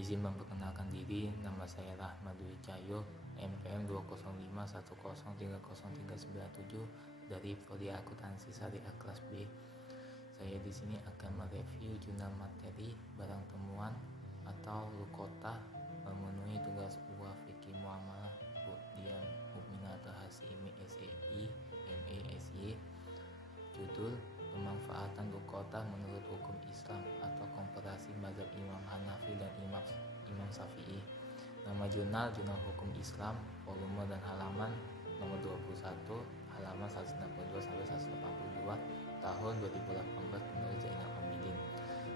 Izin memperkenalkan diri, nama saya Rahmat Dwi Cahyo, NPM 20510303097 dari Prodi Akuntansi Syariah kelas B. Saya di sini akan mereview jurnal materi barang temuan atau Lukota memenuhi tugas UA Fikih Muamalah Budian Mukminatah Hasimi SEI MESY. Judul Pemanfaatan Lukota menurut Hukum Islam atau Komparasi Mazhab Imam Hanafi dan Imam Syafi'i. Nama jurnal Hukum Islam, volume dan halaman nomor 21, halaman 162-182, tahun 2018, penulis Zainal Abidin.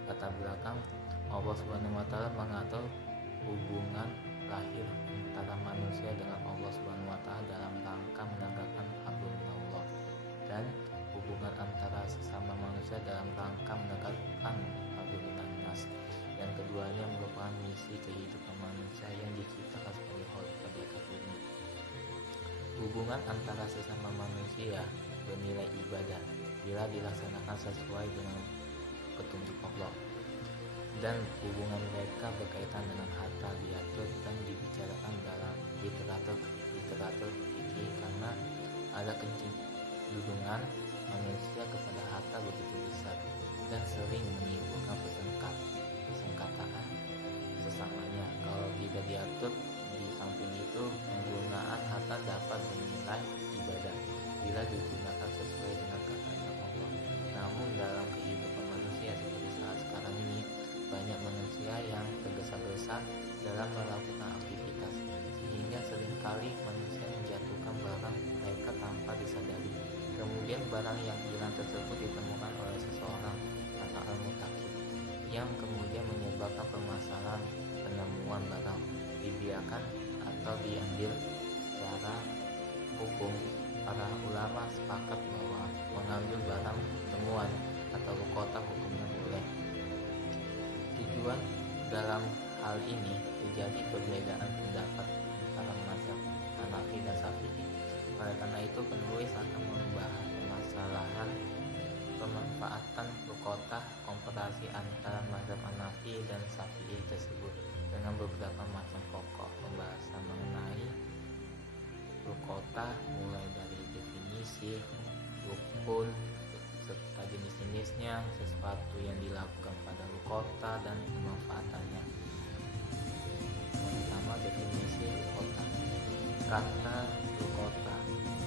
Latar belakang: Allah Subhanahu wa Ta'ala mengatur hubungan lahir antara manusia dengan Allah Subhanahu wa Ta'ala dalam rangka menegakkan hablumillah, dan hubungan antara sesama manusia dalam rangka menegakkan hablumillas. Yang keduanya merupakan misi kehidupan manusia yang diciptakan sebagai khalifah di atas bumi. Hubungan antara sesama manusia bernilai ibadah bila dilaksanakan sesuai dengan petunjuk Allah, dan hubungan mereka berkaitan dengan harta diatur dan dibicarakan dalam literatur fikih karena ada kecenderungan manusia kepada harta begitu besar dan sering menimbulkan persengketaan sesamanya kalau tidak diatur. Di samping itu, penggunaan harta dapat bernilai ibadah bila digunakan sesuai dengan kehendak Allah. Namun dalam kehidupan manusia seperti saat sekarang ini, banyak manusia yang tergesa-gesa dalam melakukan aktivitas, sehingga seringkali manusia menjatuhkan barang mereka tanpa disadari. Kemudian barang yang hilang tersebut ditemukan oleh seseorang atau al-mutakib, yang kemudian menyebabkan permasalahan penemuan barang dibiarkan atau diambil. Secara hukum, para ulama sepakat bahwa mengambil barang temuan atau lukota hukumnya boleh. Tujuan dalam hal ini terjadi perbedaan pendapat antara mazhab Hanafi dan Syafi'i. Oleh karena itu, penulis akan membahas permasalahan pemanfaatan lukota komparasi antara mazhab Hanafi dan Syafi'i tersebut dengan beberapa macam pokok pembahasan mengenai lukota, mulai dari definisi, rukun, serta jenis-jenisnya, sesuatu yang dilakukan pada lukota, dan pemanfaatannya. Yang pertama, definisi lukota. Kata lukota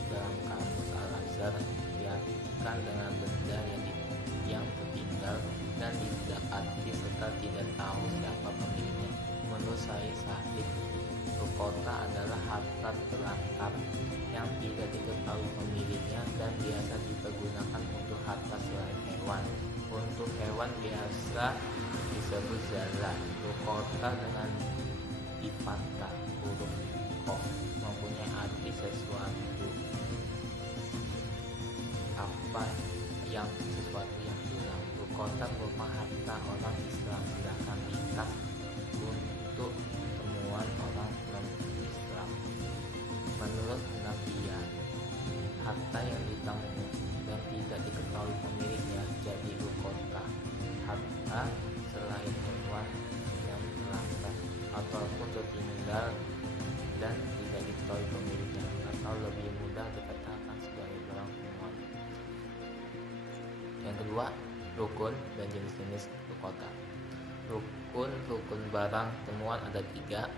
dalam kamus Al-Azhar diartikan dengan benda yang tertinggal dan tidak arti serta tidak tahu siapa pemiliknya. Menurut Syekh Syahid, lukota adalah harta terlantar yang tidak diketahui pemiliknya dan biasa dipergunakan untuk harta selain hewan. Untuk hewan biasa disebut zalla. Lukota dengan dipantah huruf kof mempunyai arti sesuatu yang hilang. Lukota merupakan harta orang Islam, sedangkan ditas untuk temuan orang non-Islam. Menurut Hanafiya, harta yang ditemu dan tidak diketahui pemiliknya jadi lukota. Harta selain hewan yang terlantar ataupun tertinggal dan tidak diketahui pemiliknya, atau lebih mudah dikatakan sebagai barang temuan. Yang kedua, rukun dan jenis-jenis lukota. Rukun barang temuan ada 3,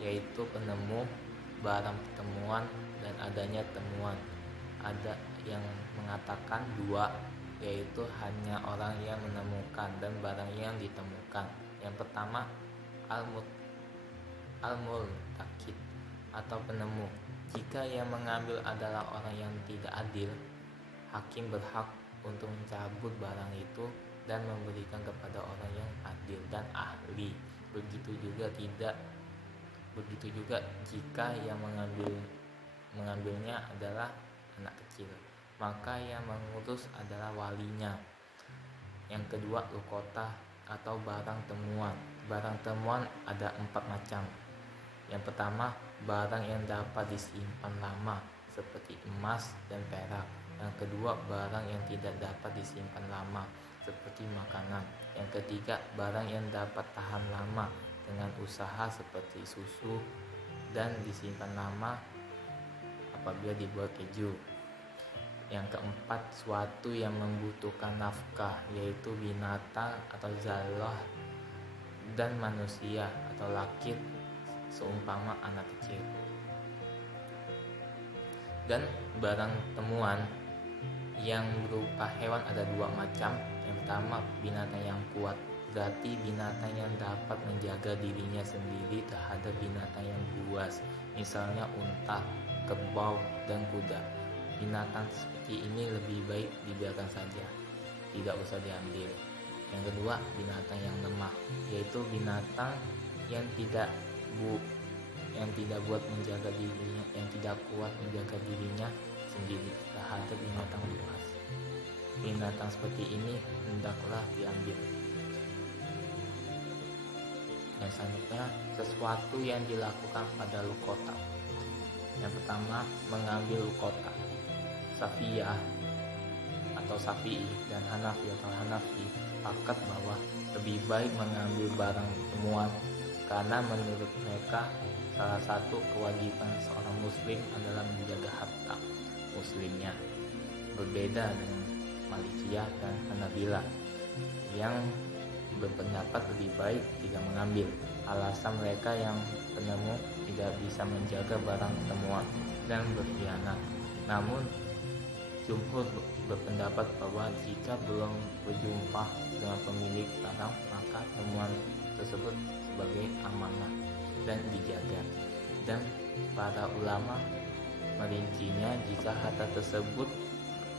yaitu penemu, barang temuan, dan adanya temuan. Ada yang mengatakan 2, yaitu hanya orang yang menemukan dan barang yang ditemukan. Yang pertama, al-multakid atau penemu. Jika yang mengambil adalah orang yang tidak adil, hakim berhak untuk mencabut barang itu dan memberikan kepada orang yang adil dan ahli. Begitu juga jika yang mengambilnya adalah anak kecil, maka yang mengurus adalah walinya. Yang kedua, lukota atau barang temuan. Barang temuan ada 4 macam. Yang pertama, barang yang dapat disimpan lama seperti emas dan perak. Yang kedua, barang yang tidak dapat disimpan lama seperti makanan. Yang ketiga, barang yang dapat tahan lama dengan usaha seperti susu dan disimpan lama apabila dibuat keju. Yang keempat, suatu yang membutuhkan nafkah, yaitu binatang atau zallah dan manusia atau lakit seumpama anak kecil. Dan barang temuan yang berupa hewan ada dua macam. Yang pertama, binatang yang kuat, berarti binatang yang dapat menjaga dirinya sendiri terhadap binatang yang buas, misalnya unta, kerbau, dan kuda. Binatang seperti ini lebih baik dibiarkan saja, tidak usah diambil. Yang kedua, binatang yang lemah, yaitu binatang yang tidak buat menjaga dirinya, yang tidak kuat menjaga dirinya sendiri terhadap binatang buas. Binatang seperti ini hendaklah diambil. Yang selanjutnya, sesuatu yang dilakukan pada lukota. Yang pertama, mengambil lukota. Safiyah atau Syafi'i dan Hanafi atau Hanafi sepakat bahwa lebih baik mengambil barang temuan karena menurut mereka salah satu kewajiban seorang muslim adalah menjaga harta muslimnya. Berbeda dengan Malikiyah dan Hanabilah yang berpendapat lebih baik tidak mengambil. Alasan mereka yang penemu tidak bisa menjaga barang temuan dan berkhianat. Namun jumhur berpendapat bahwa jika belum berjumpa dengan pemilik barang, maka temuan tersebut sebagai amanah dan dijaga. Dan para ulama merincinya, jika harta tersebut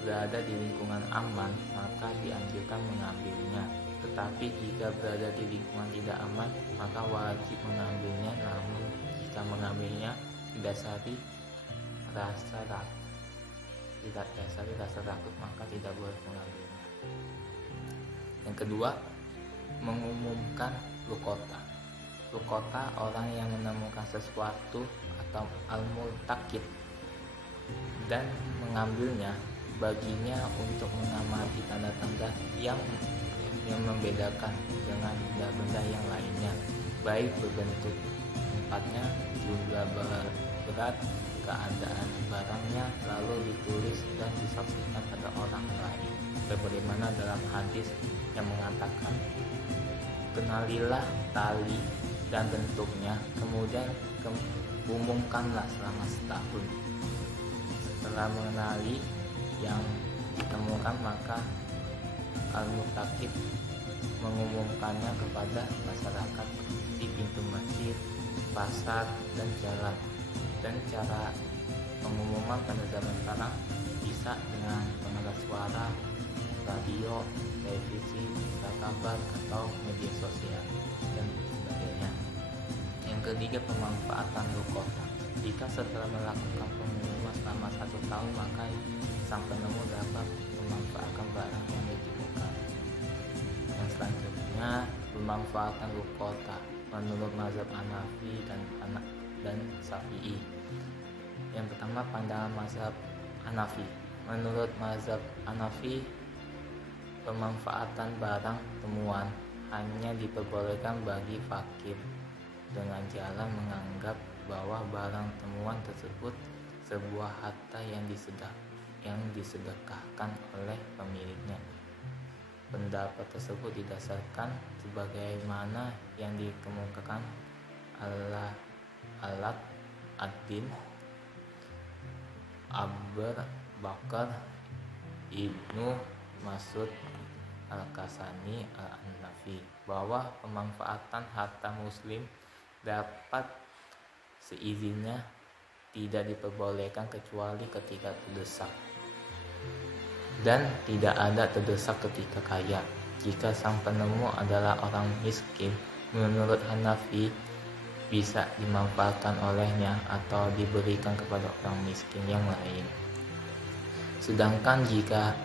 berada di lingkungan aman, maka dianjurkan mengambilnya. Tetapi jika berada di lingkungan tidak aman, maka wajib mengambilnya. Namun jika mengambilnya didasari rasa takut, maka tidak boleh mengambilnya. Yang kedua, mengumumkan lukota. Lukota orang yang menemukan sesuatu atau al-multaqit dan mengambilnya, baginya untuk mengamati tanda-tanda yang membedakan dengan benda-benda yang lainnya, baik berbentuk tempatnya, jumlah berat, keadaan barangnya, lalu ditulis dan disaksikan pada orang lain. Sebagaimana dalam hadis yang mengatakan, kenalilah tali dan bentuknya, kemudian umumkanlah selama setahun. Setelah mengenali yang ditemukan, maka al-multaqit mengumumkannya kepada masyarakat di pintu masjid, pasar, dan jalan. Dan cara pengumuman pada zaman sekarang bisa dengan pengeras suara, radio, televisi, kabar, atau media sosial, dan sebagainya. Yang ketiga, pemanfaatan lukota. Jika setelah melakukan pengumuman selama 1 tahun, maka sang penemu dapat memanfaatkan barang yang ditemukan. Yang selanjutnya, pemanfaatan lukota menurut mazhab Hanafi dan Syafi'i. Yang pertama, pandangan mazhab Hanafi. Menurut mazhab Hanafi, pemanfaatan barang temuan hanya diperbolehkan bagi fakir dengan jalan menganggap bahwa barang temuan tersebut sebuah harta yang disedekahkan oleh pemiliknya. Pendapat tersebut didasarkan sebagaimana yang dikemukakan Alat ad-Din Abu Bakar Ibnu Mas'ud Al-Kasani Al-Hanafi bahwa pemanfaatan harta muslim dapat seizinnya, tidak diperbolehkan kecuali ketika terdesak, dan tidak ada terdesak ketika kaya. Jika sang penemu adalah orang miskin, menurut Hanafi bisa dimanfaatkan olehnya atau diberikan kepada orang miskin yang lain. Sedangkan jika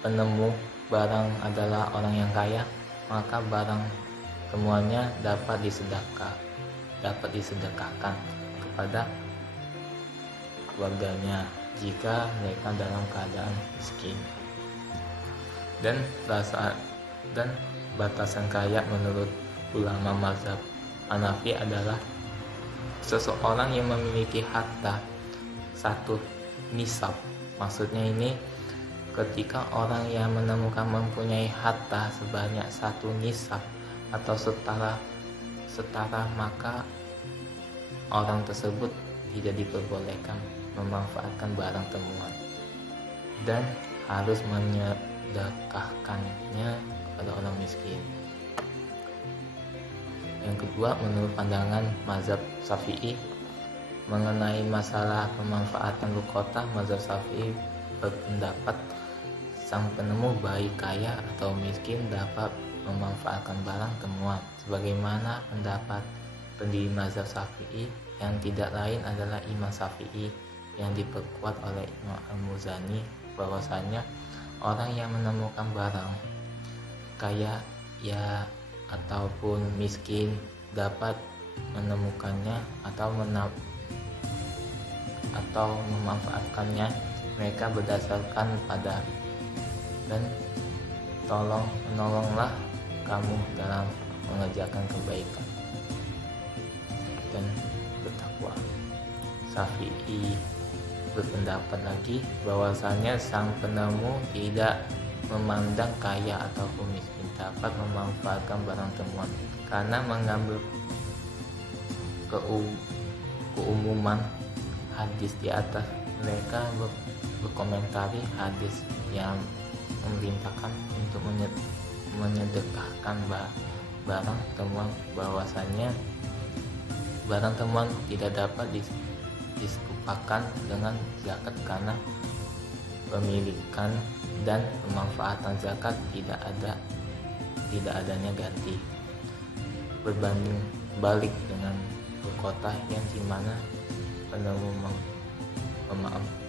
penemu barang adalah orang yang kaya, maka barang temuannya dapat disedekahkan kepada keluarganya jika mereka dalam keadaan miskin. Dan batasan kaya menurut ulama mazhab Hanafi adalah seseorang yang memiliki harta satu nisab. Maksudnya ini ketika orang yang menemukan mempunyai harta sebanyak satu nisab atau setara, maka orang tersebut tidak diperbolehkan memanfaatkan barang temuan dan harus menyedekahkannya kepada orang miskin. Yang kedua, menurut pandangan mazhab Syafi'i mengenai masalah pemanfaatan luqatah, mazhab Syafi'i berpendapat sang penemu baik kaya atau miskin dapat memanfaatkan barang temuan. Sebagaimana pendapat pendiri mazhab Syafi'i yang tidak lain adalah Imam Syafi'i yang diperkuat oleh Imam Al-Muzani, bahwasanya orang yang menemukan barang kaya ya ataupun miskin dapat menemukannya atau memanfaatkannya mereka berdasarkan pada dan menolonglah kamu dalam mengerjakan kebaikan dan bertakwa. Syafi'i berpendapat lagi bahwasanya sang penemu tidak memandang kaya ataupun miskin dapat memanfaatkan barang temuan karena mengambil keumuman hadis di atas. Mereka berkomentari hadis yang memerintahkan untuk menyedekahkan barang temuan, bahwasanya barang temuan tidak dapat diserupakan dengan zakat karena pemilikan dan pemanfaatan zakat tidak adanya ganti, berbanding balik dengan luqatah yang dimana penemu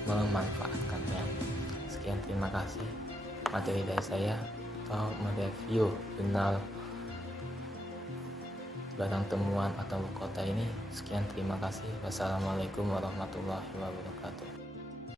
memanfaatkannya. Sekian, terima kasih materi dari saya atau mereview jurnal barang temuan atau luqatah ini. Sekian, terima kasih. Wassalamualaikum warahmatullahi wabarakatuh.